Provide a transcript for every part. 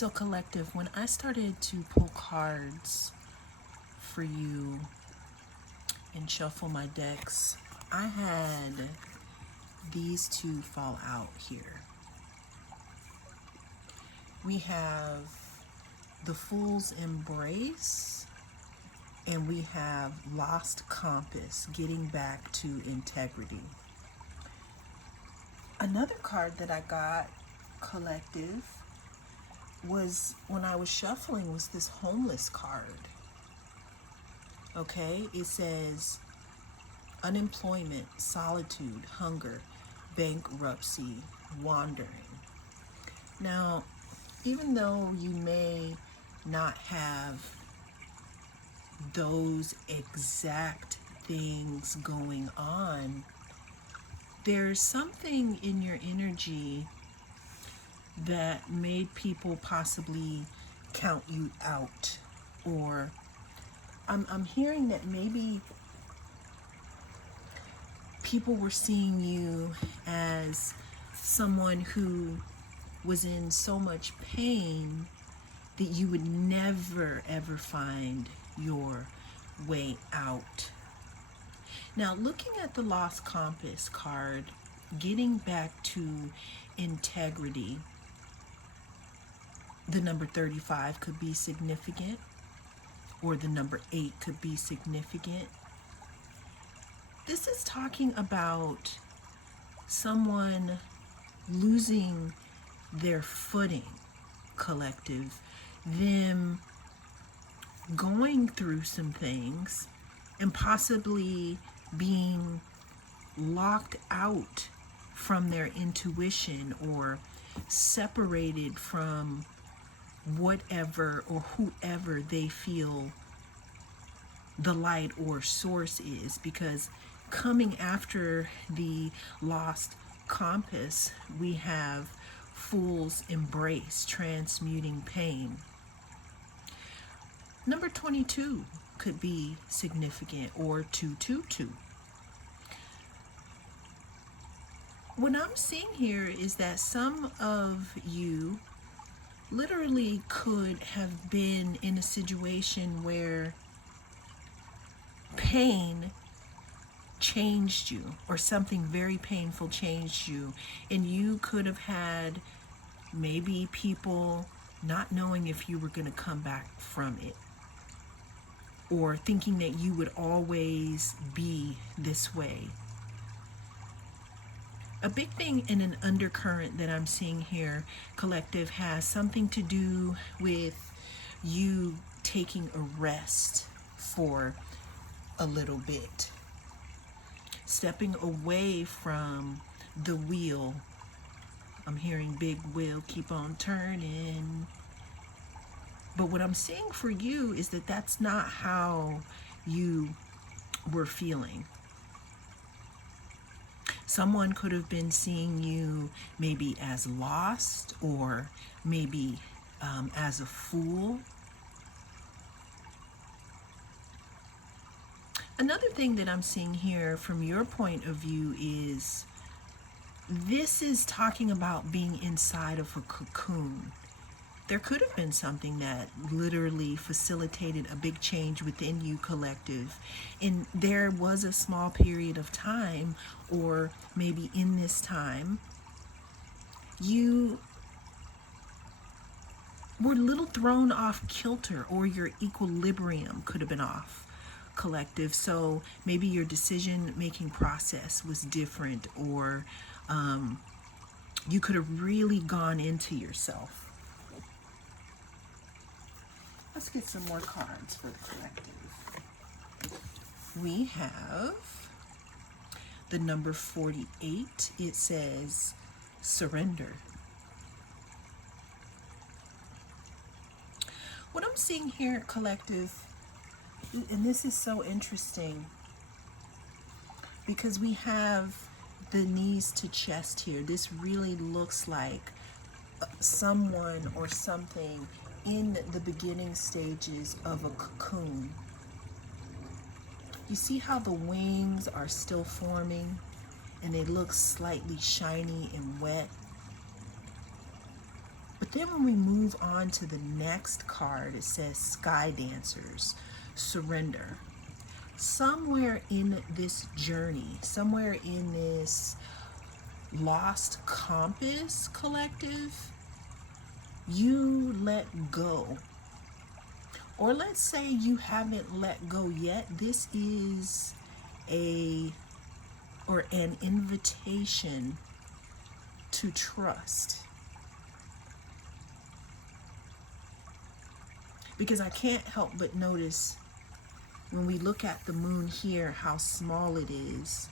So, collective, when I started to pull cards for you and shuffle my decks, I had these two fall out here. We have the Fool's Embrace, and we have Lost Compass, getting back to integrity. Another card that I got, collective, was when I was shuffling, was this homeless card. Okay, it says unemployment, solitude, hunger, bankruptcy, wandering. Now, even though you may not have those exact things going on, there's something in your energy that made people possibly count you out. Or I'm hearing that maybe people were seeing you as someone who was in so much pain that you would never ever find your way out. Now, looking at the Lost Compass card, getting back to integrity, the number 35 could be significant, or the number 8 could be significant. This is talking about someone losing their footing, collective, them going through some things and possibly being locked out from their intuition or separated from whatever or whoever they feel the light or source is. Because coming after the Lost Compass, we have Fool's Embrace, transmuting pain. Number 22 could be significant, or 222. What I'm seeing here is that some of you literally could have been in a situation where pain changed you, or something very painful changed you, and you could have had maybe people not knowing if you were going to come back from it, or thinking that you would always be this way. A big thing in an undercurrent that I'm seeing here, collective, has something to do with you taking a rest for a little bit, stepping away from the wheel. I'm hearing big wheel, keep on turning. But what I'm seeing for you is that that's not how you were feeling. Someone could have been seeing you maybe as lost, or maybe as a fool. Another thing that I'm seeing here from your point of view is this is talking about being inside of a cocoon. There could have been something that literally facilitated a big change within you, collective. And there was a small period of time, or maybe in this time, you were a little thrown off kilter, or your equilibrium could have been off, collective. So maybe your decision making process was different, or you could have really gone into yourself. Let's get some more cards for the collective. We have the number 48. It says surrender. What I'm seeing here, collective, and this is so interesting, because we have the knees to chest here. This really looks like someone or something in the beginning stages of a cocoon. You see how the wings are still forming and they look slightly shiny and wet? But then when we move on to the next card, it says Sky Dancers, surrender. Somewhere in this journey, somewhere in this lost compass, collective, you let go. Or let's say you haven't let go yet. This is an invitation to trust. Because I can't help but notice when we look at the moon here how small it is.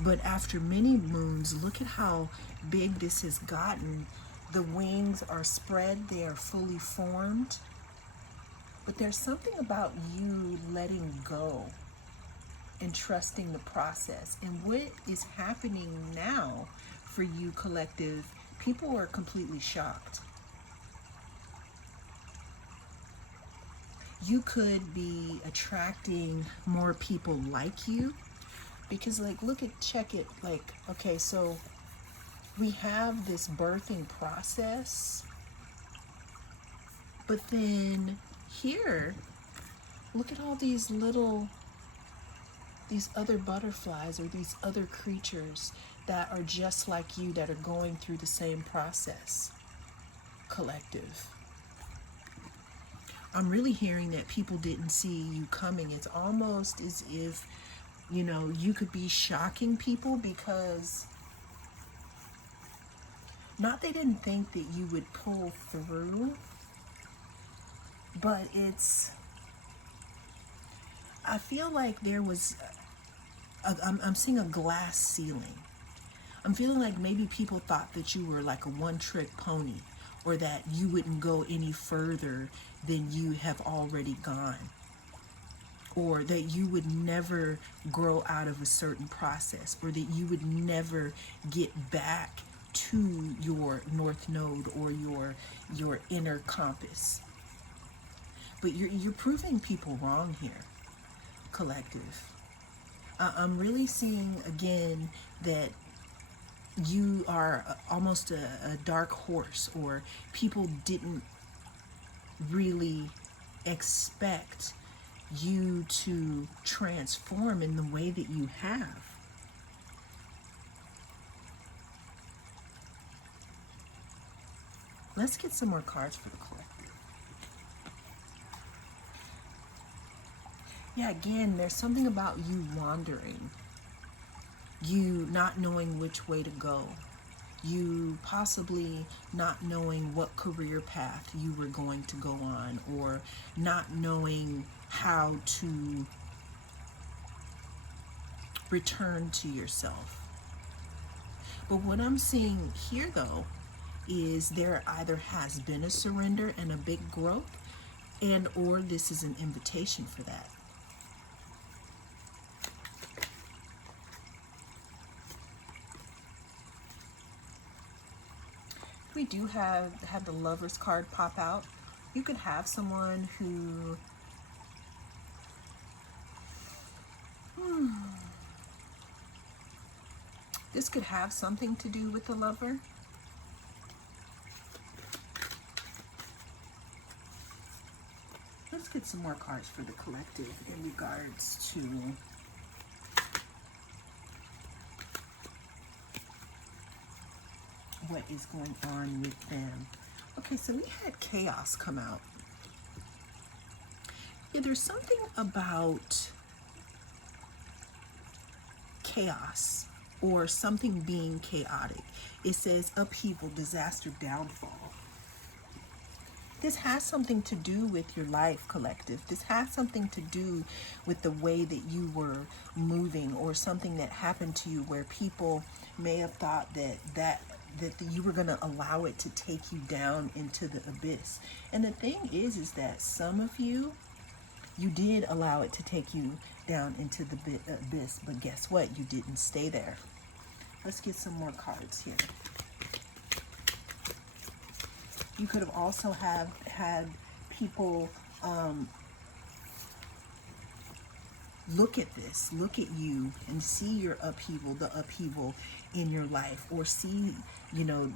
But after many moons, look at how big this has gotten. The wings are spread, they are fully formed. But there's something about you letting go and trusting the process. And what is happening now for you, collective, people are completely shocked. You could be attracting more people like you because, like, check it. Like, okay, so we have this birthing process, but then here, look at all these other butterflies or these other creatures that are just like you, that are going through the same process, collective. I'm really hearing that people didn't see you coming. It's almost as if, you could be shocking people because not they didn't think that you would pull through, but I feel like there was, I'm seeing a glass ceiling. I'm feeling like maybe people thought that you were like a one-trick pony, or that you wouldn't go any further than you have already gone, or that you would never grow out of a certain process, or that you would never get back to your north node or your inner compass. But you're proving people wrong here, collective. I'm really seeing again that you are almost a dark horse, or people didn't really expect you to transform in the way that you have. Let's get some more cards for the collective. Yeah, again, there's something about you wandering, you not knowing which way to go, you possibly not knowing what career path you were going to go on, or not knowing how to return to yourself. But what I'm seeing here, though, is there either has been a surrender and a big growth, and or this is an invitation for that. We do have the Lover's card pop out. You could have someone who this could have something to do with the lover. Let's get some more cards for the collective in regards to what is going on with them. Okay, so we had chaos come out. Yeah, there's something about chaos or something being chaotic. It says upheaval, disaster, downfall. This has something to do with your life, collective. This has something to do with the way that you were moving, or something that happened to you where people may have thought that you were going to allow it to take you down into the abyss. And the thing is that some of you did allow it to take you down into the abyss, but guess what? You didn't stay there. Let's get some more cards here. You could have also had people look at this, look at you and see your upheaval, the upheaval in your life, or see,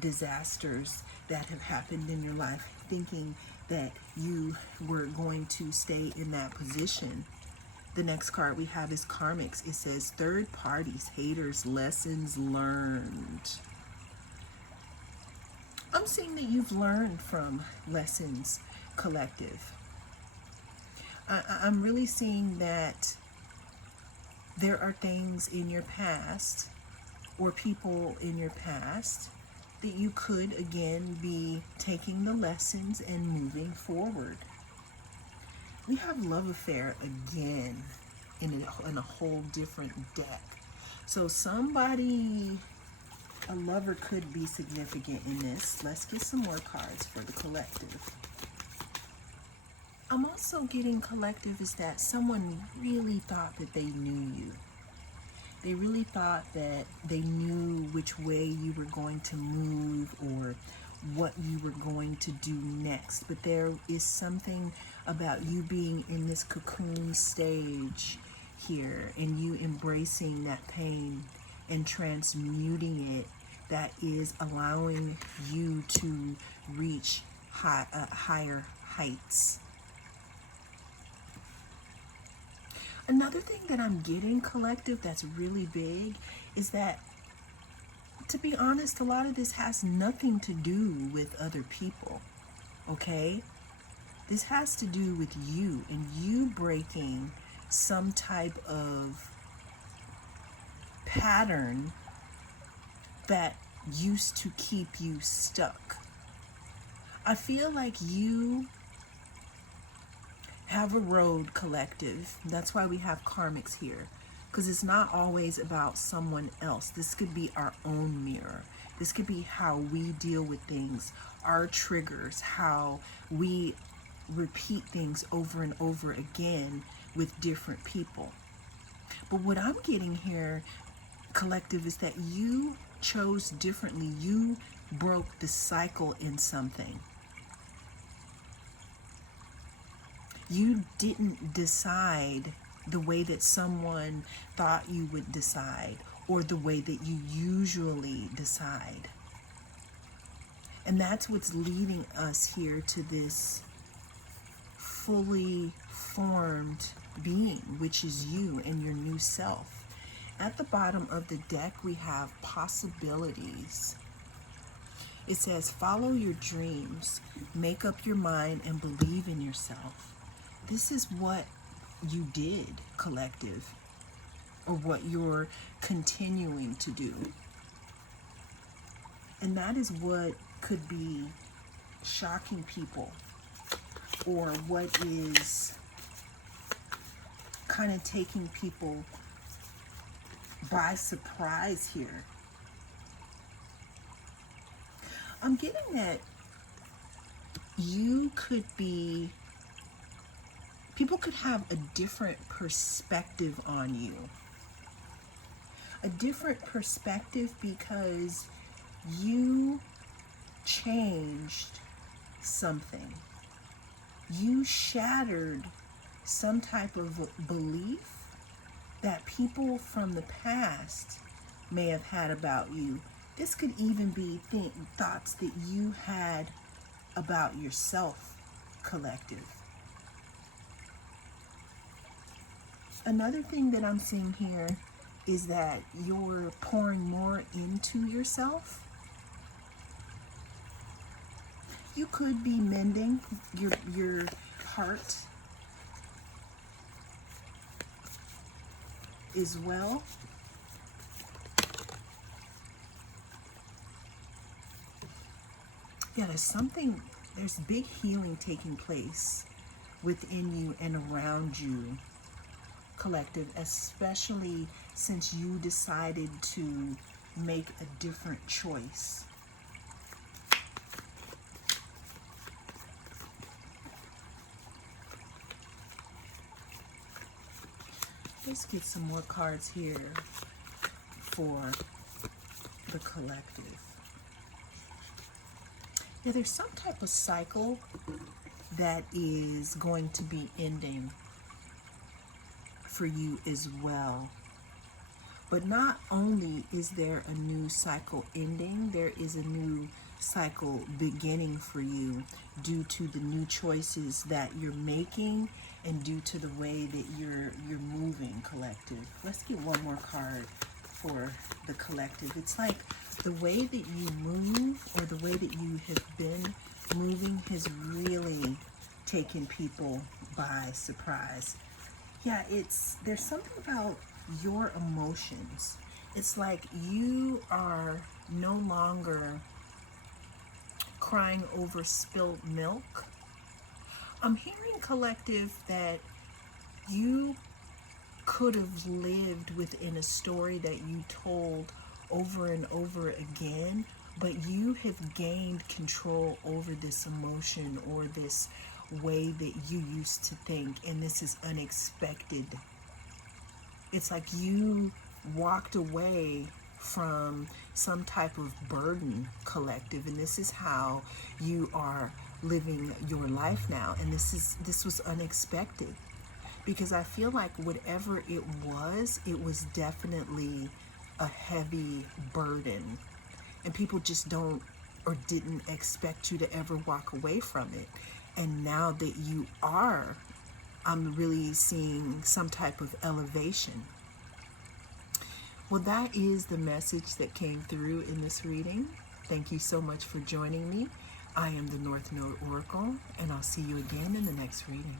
disasters that have happened in your life, thinking that you were going to stay in that position. The next card we have is karmics. It says third parties, haters, lessons learned. I'm seeing that you've learned from lessons, collective. I'm really seeing that there are things in your past or people in your past that you could again be taking the lessons and moving forward. We have love affair again in a whole different deck. So somebody, a lover could be significant in this. Let's get some more cards for the collective. I'm also getting collective is that someone really thought that they knew you. They really thought that they knew which way you were going to move or what you were going to do next. But there is something about you being in this cocoon stage here and you embracing that pain and transmuting it that is allowing you to reach higher heights. Another thing that I'm getting, collective, that's really big is that, to be honest, a lot of this has nothing to do with other people, okay? This has to do with you and you breaking some type of pattern that used to keep you stuck. I feel like you have a road, collective. That's why we have karmics here, because it's not always about someone else. This could be our own mirror. This could be how we deal with things, our triggers, how we repeat things over and over again with different people. But what I'm getting here, collective, is that you chose differently. You broke the cycle in something. You didn't decide the way that someone thought you would decide or the way that you usually decide. And that's what's leading us here to this fully formed being, which is you and your new self. At the bottom of the deck, we have possibilities. It says, follow your dreams, make up your mind, and believe in yourself. This is what you did, collective, or what you're continuing to do. And that is what could be shocking people, or what is kind of taking people by surprise here. I'm getting that you could be, people could have a different perspective on you. A different perspective because you changed something. You shattered some type of belief that people from the past may have had about you. This could even be thoughts that you had about yourself, collective. Another thing that I'm seeing here is that you're pouring more into yourself. You could be mending your heart as well. Yeah, there's big healing taking place within you and around you, collective, especially since you decided to make a different choice. Let's get some more cards here for the collective. Yeah, there's some type of cycle that is going to be ending. for you as well. But not only is there a new cycle ending, there is a new cycle beginning for you due to the new choices that you're making and due to the way that you're moving, collective. Let's get one more card for the collective. It's like the way that you move, or the way that you have been moving, has really taken people by surprise. Yeah, there's something about your emotions. It's like you are no longer crying over spilled milk. I'm hearing, collective, that you could have lived within a story that you told over and over again, but you have gained control over this emotion or this way that you used to think, and this is unexpected. It's like you walked away from some type of burden, collective, and this is how you are living your life now. And this was unexpected, because I feel like whatever it was definitely a heavy burden, and people just don't or didn't expect you to ever walk away from it. And now that you are, I'm really seeing some type of elevation. Well, that is the message that came through in this reading. Thank you so much for joining me. I am the North Node Oracle, and I'll see you again in the next reading.